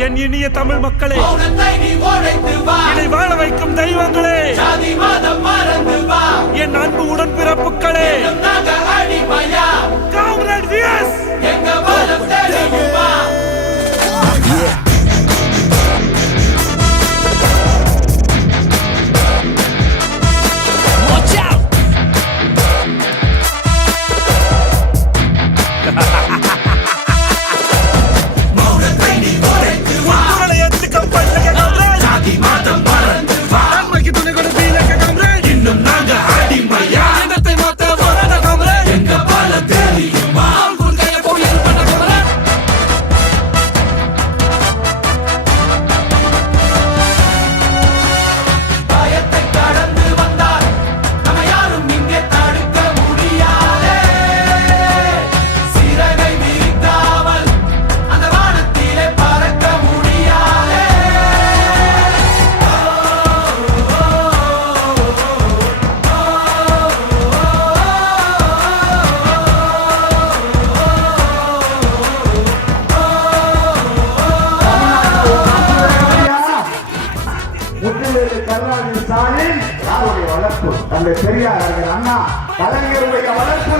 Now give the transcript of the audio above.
என் இனிய தமிழ் மக்களை இதை வாழ வேறு கருணாநிதி ஸ்டாலின் யாருடைய வளர்ப்பு? தந்தை பெரியார் அண்ணா கலைஞருடைய வளர்ப்பு.